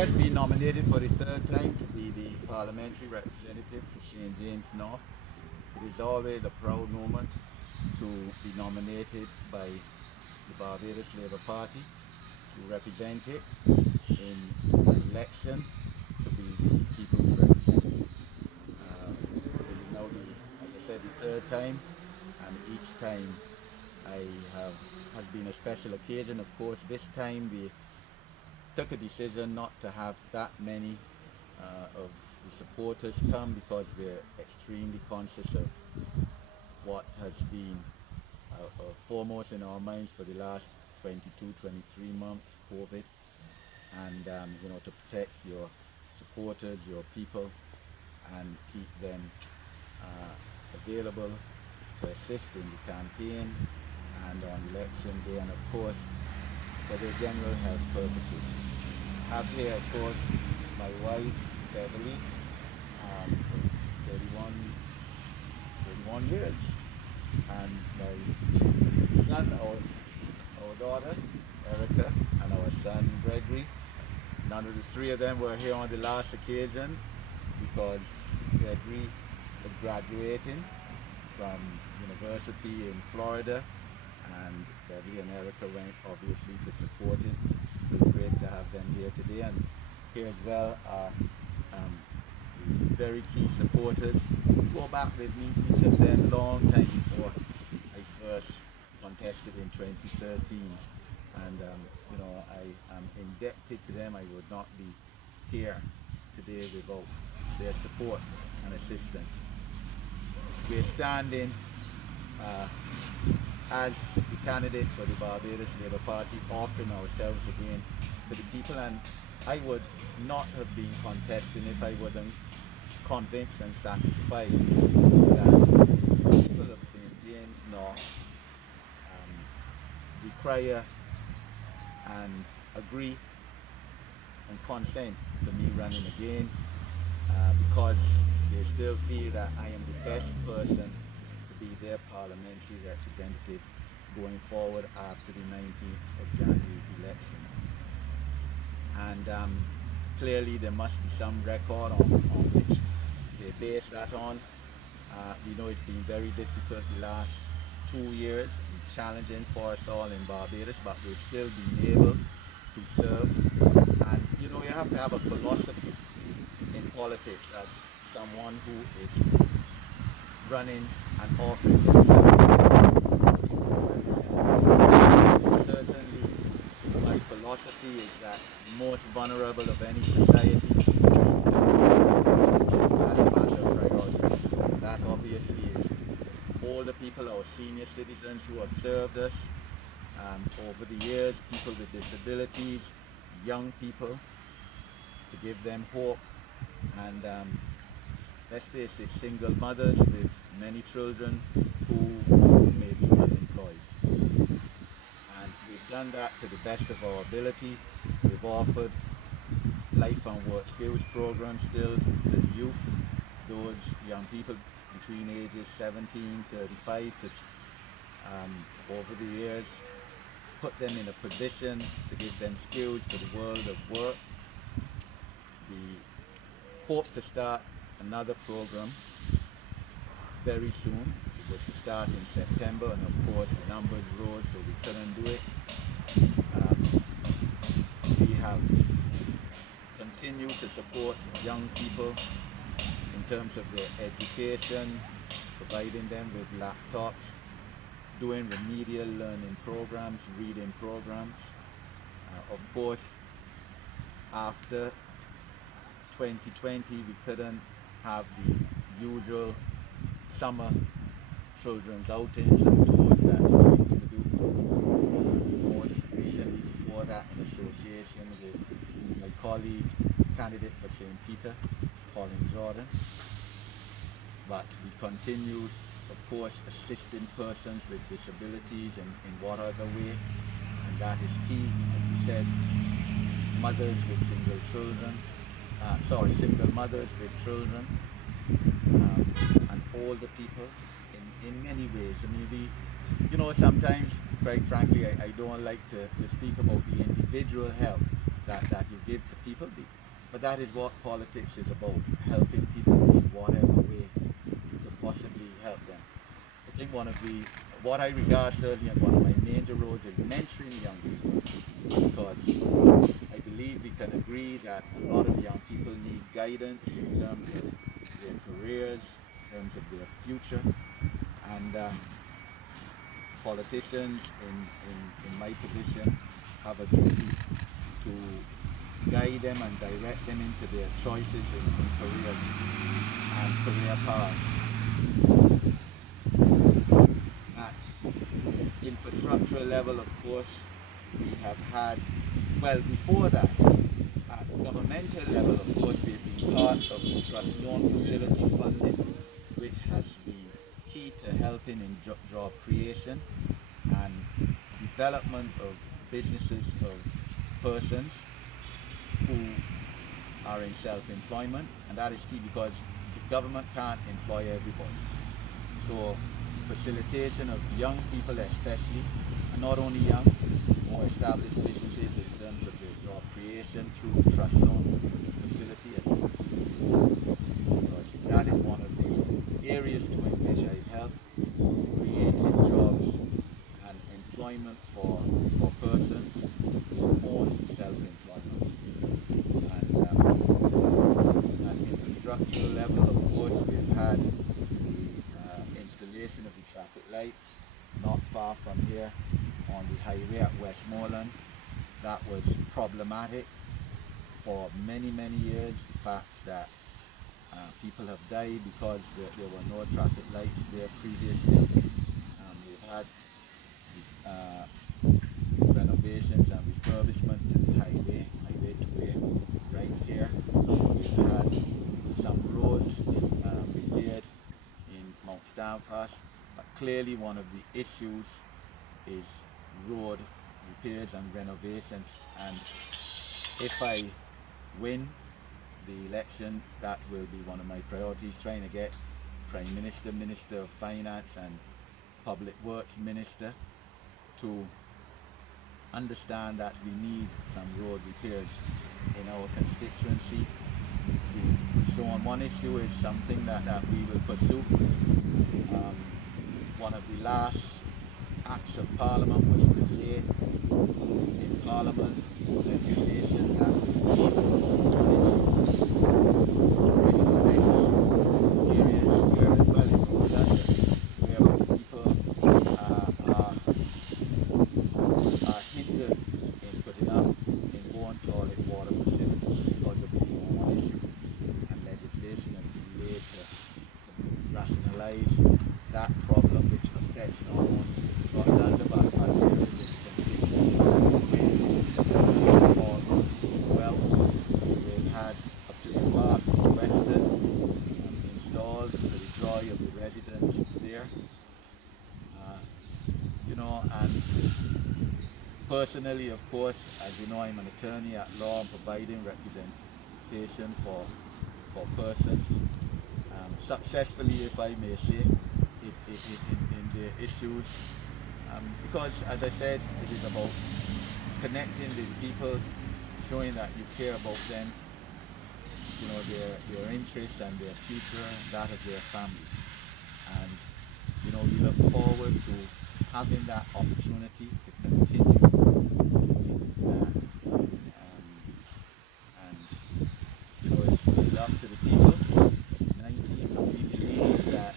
just been nominated for the third time to be the parliamentary representative for St. James North. It is always a proud moment to be nominated by the Barbados Labour Party to represent it in an election to be the people's representative. This is now as I said, the third time, and each time has been a special occasion. Of course, this time we took a decision not to have that many of the supporters come because we're extremely conscious of what has been foremost in our minds for the last 22, 23 months, COVID, and to protect your supporters, your people, and keep them available to assist in the campaign and on election day, and of course for their general health purposes. I have here, of course, my wife, Beverly, 31 years, and my son, our daughter, Erica, and our son, Gregory. None of the three of them were here on the last occasion because Gregory was graduating from university in Florida, and Beverly and Erica went obviously to support it. So it's great to have them here today, and here as well are very key supporters. Go back with me, each of them long time before I first contested in 2013, and I am indebted to them. I would not be here today without their support and assistance. We're standing as the candidate for the Barbados Labour Party, offering ourselves again to the people, and I would not have been contesting if I wasn't convinced and satisfied that the people of St. James North require and agree and consent to me running again because they still feel that I am the best person to be their parliamentary representative going forward after the 19th of January election. And clearly there must be some record on which they base that on. We know it's been very difficult the last 2 years, challenging for us all in Barbados, but we've still been able to serve. And you have to have a philosophy in politics as someone who is running and offering themselves. Certainly, my philosophy is that the most vulnerable of any society is a matter of priority. That obviously is older people, our senior citizens who have served us over the years, people with disabilities, young people, to give them hope, and let's face it, single mothers with many children who may be unemployed. And we've done that to the best of our ability. We've offered life and work skills programs still to the youth, those young people between ages 17, 35 to over the years, put them in a position to give them skills for the world of work. We hope to start another program very soon. It was to start in September, and of course the numbers rose, so we couldn't do it. We have continued to support young people in terms of their education, providing them with laptops, doing remedial learning programs, reading programs. Of course, after 2020, we couldn't have the usual summer children's outings and tours that we used to do. Most recently before that, in association with my colleague, candidate for St. Peter, Colin Jordan. But we continued, of course, assisting persons with disabilities in whatever way, and that is key. As we said, mothers with single children, single mothers with children, and older people in many ways. I mean, sometimes, quite frankly, I don't like to speak about the individual help that you give to people. But that is what politics is about, helping people in whatever way you can possibly help them. I think what I regard certainly as one of my major roles is mentoring young people, because I believe we can agree that a lot of young people need guidance in terms of their careers, in terms of their future, and politicians in my position have a duty to guide them and direct them into their choices in careers and career paths. At infrastructural level, of course, we have had, well, before that, at governmental level, of course, we've been part of the trust loan facility funding, which has been key to helping in job creation and development of businesses of persons who are in self-employment, and that is key because the government can't employ everybody. So facilitation of young people especially, and not only young, more established businesses in terms of their job creation through the trust loan facility, because that is one of the areas to which I help creating jobs and employment for persons who own self-employment. And at infrastructural level, of course, we've had the installation of the traffic lights not far from here on the highway at Westmoreland. That was problematic for many, many years. The fact that people have died because there were no traffic lights there previously. We've had renovations and refurbishment to the highway 2A right here. We've had some roads repaired in Mount Stamford, but clearly one of the issues is road repairs and renovations, and if I win the election, that will be one of my priorities, trying to get Prime Minister, Minister of Finance and Public Works Minister to understand that we need some road repairs in our constituency. So on one issue is something that we will pursue. One of the last acts of Parliament was to lay in Parliament legislation that will areas where as well in where people are hindered in putting up in one toilet water facilities because of the one issue, and legislation has been laid to rationalise that problem, which affects not only Scotland but other areas well. We've had up to the park Western installed to the joy of the residents there. And personally, of course, as you know, I'm an attorney at law and providing representation for persons successfully, if I may say, in their issues. Because, as I said, it is about connecting with people, showing that you care about them, their interests and their future, that of their family. And, we look forward to having that opportunity to continue that. It's up to the people. 19, we believe that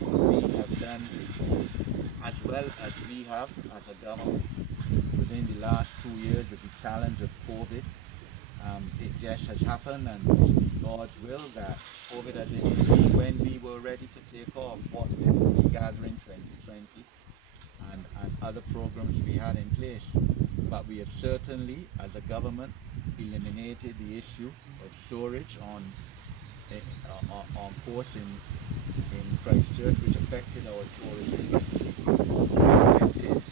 we have done as well as we have as a government within the last 2 years with the challenge of COVID. It just has happened, and it's God's will that COVID has intervened when we were ready to take off what we would be gathering 2020 and other programs we had in place. But we have certainly, as a government, eliminated the issue of storage on course in Christchurch, which affected our tourism industry, affected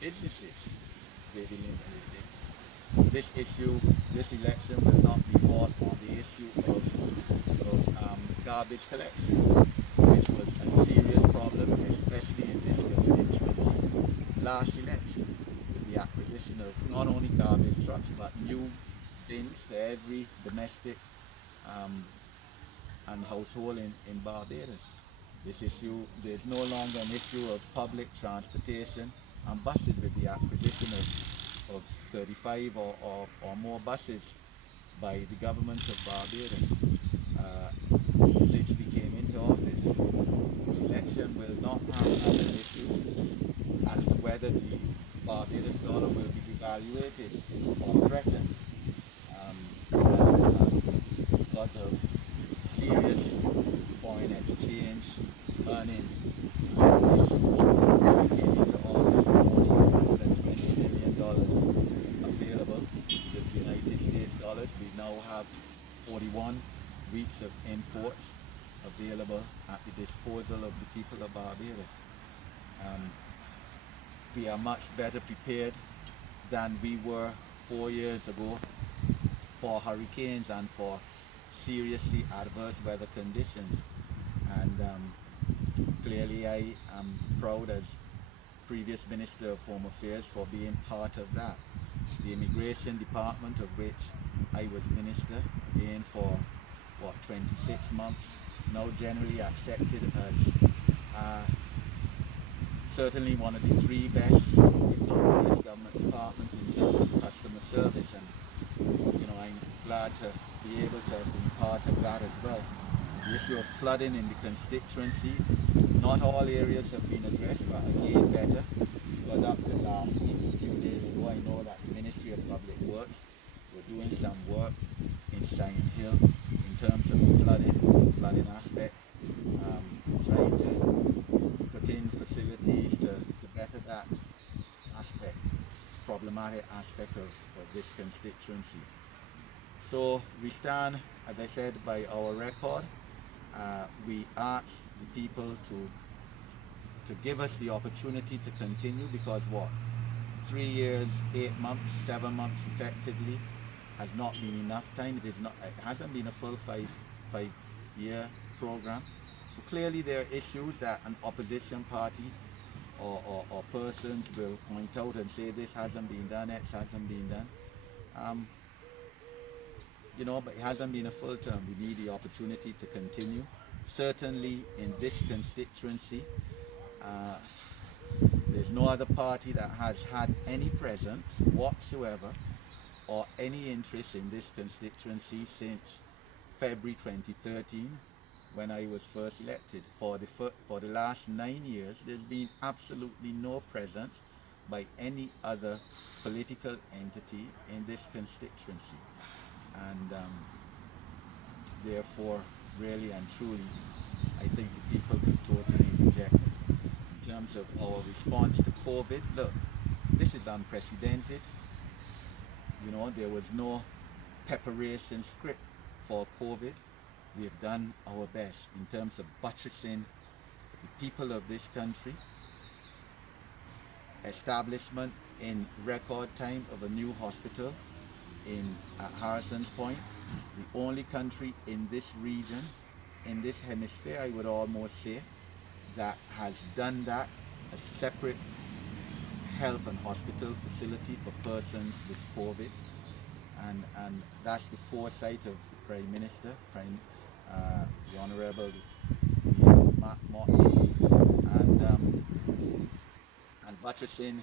businesses. They've eliminated. This issue, this election will not be fought on the issue of garbage collection, which was a serious problem, especially in this constituency last election, with the the acquisition of not only garbage trucks but new things to every domestic and household in Barbados. This issue, there's no longer an issue of public transportation and buses with the acquisition of 35 or more buses by the government of Barbados. Since we came into office, this election will not have as an issue as to whether the Barbados dollar will be devaluated or threatened because of serious foreign exchange earning issues. We came into office with $120 million available to the United States dollars. We now have 41 weeks of imports available at the disposal of the people of Barbados. We are much better prepared than we were 4 years ago for hurricanes and for seriously adverse weather conditions. And clearly I am proud as previous Minister of Home Affairs for being part of that. The Immigration Department, of which I was Minister again for 26 months, now generally accepted as certainly one of the 3 best, if not the best, government departments in terms of customer service, and I'm glad to be able to be part of that as well. The issue of flooding in the constituency, not all areas have been addressed, but again better, because up to last week, a few days ago, I know that the Ministry of Public Works were doing some work in Sign Hill in terms of flooding aspect, trying to put in facilities to better that aspect, problematic aspect of this constituency. So we stand, as I said, by our record. We ask the people to give us the opportunity to continue, because 3 years, 8 months, 7 months effectively has not been enough time. It hasn't been a full five-year program. So clearly there are issues that an opposition party or persons will point out and say this hasn't been done, X hasn't been done. But it hasn't been a full term. We need the opportunity to continue. Certainly in this constituency, there's no other party that has had any presence whatsoever or any interest in this constituency since February 2013, when I was first elected. For the last 9 years, there's been absolutely no presence by any other political entity in this constituency. And therefore, really and truly, I think the people could totally reject it. In terms of our response to COVID, look, this is unprecedented. There was no preparation script for COVID. We have done our best in terms of buttressing the people of this country, establishment in record time of a new hospital at Harrison's Point, the only country in this region, in this hemisphere, I would almost say, that has done that, a separate health and hospital facility for persons with COVID, and that's the foresight of the Prime Minister, the Honourable Matt Morton, and buttressing,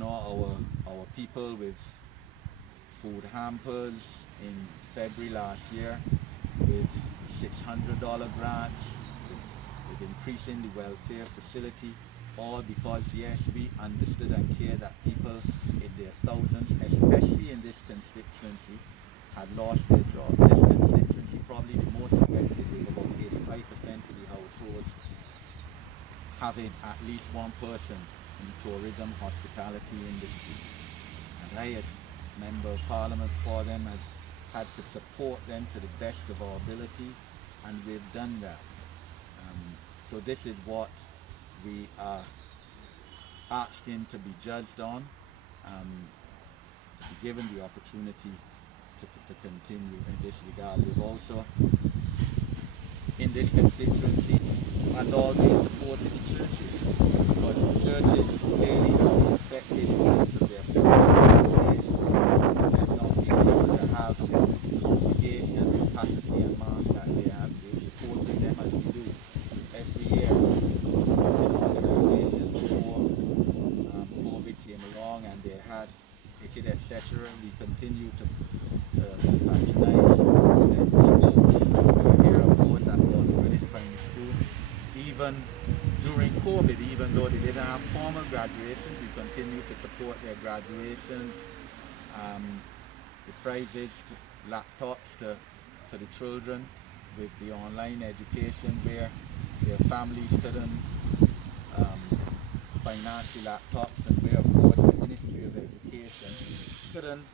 our people with food hampers in February last year, with $600 grants, with increasing the welfare facility, all because, yes, we understood and cared that people in their thousands, especially in this constituency, had lost their jobs. This constituency probably the most affected, with about 85% of the households having at least one person in the tourism hospitality industry. And I, as Member of Parliament for them, has had to support them to the best of our ability, and we've done that. So this is what we are asking to be judged on, to be given the opportunity to continue in this regard. We've also, in this constituency, and always supported the churches, because the churches clearly expectations of their parents. They're not being able to have the congregation capacity and mass that they have. They supported them as we do every year. Supporting organizations before COVID came along and they had ticket, etc. We continue to patronize the schools. Here, of course, at Barbados Primary School. Even during COVID, even though they didn't have formal graduations, we continue to support their graduations. The prizes, laptops to the children with the online education where their families couldn't finance the laptops, and where, of course, the Ministry of Education couldn't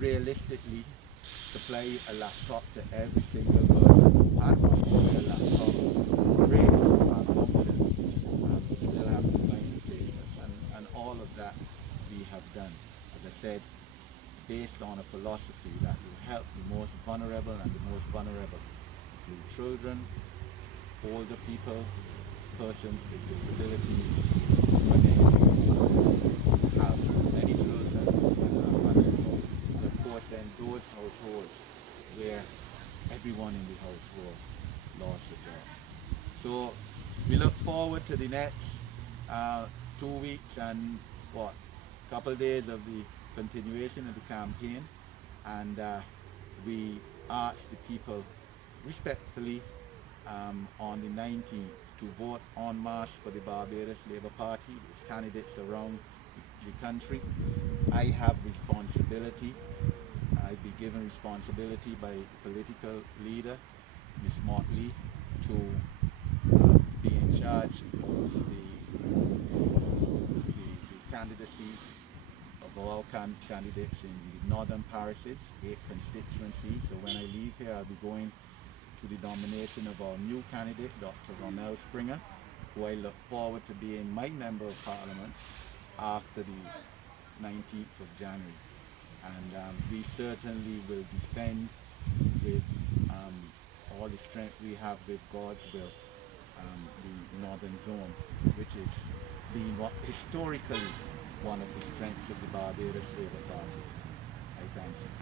realistically supply a laptop to every single person who had a laptop great functions. We still have to find replacements, and all of that we have done, as I said, based on a philosophy that will help the most vulnerable, and the most vulnerable include children, older people, persons with disabilities, women who have many children and have mothers, and of course then those households where everyone in the household lost a job. So we look forward to the next 2 weeks and couple days of the continuation of the campaign, and we ask the people respectfully on the 19th to vote en masse for the Barbados Labour Party. There's candidates around the country. I have responsibility. I've been given responsibility by the political leader, Ms. Motley, to be in charge of the candidacy of all candidates in the northern parishes, 8 constituencies. So when I leave here, I'll be going to the nomination of our new candidate, Dr. Ronald Springer, who I look forward to being my Member of Parliament after the 19th of January. And we certainly will defend with all the strength we have with God's will the Northern Zone, which is being historically one of the strengths of the Barbados Labour Party. I thank you.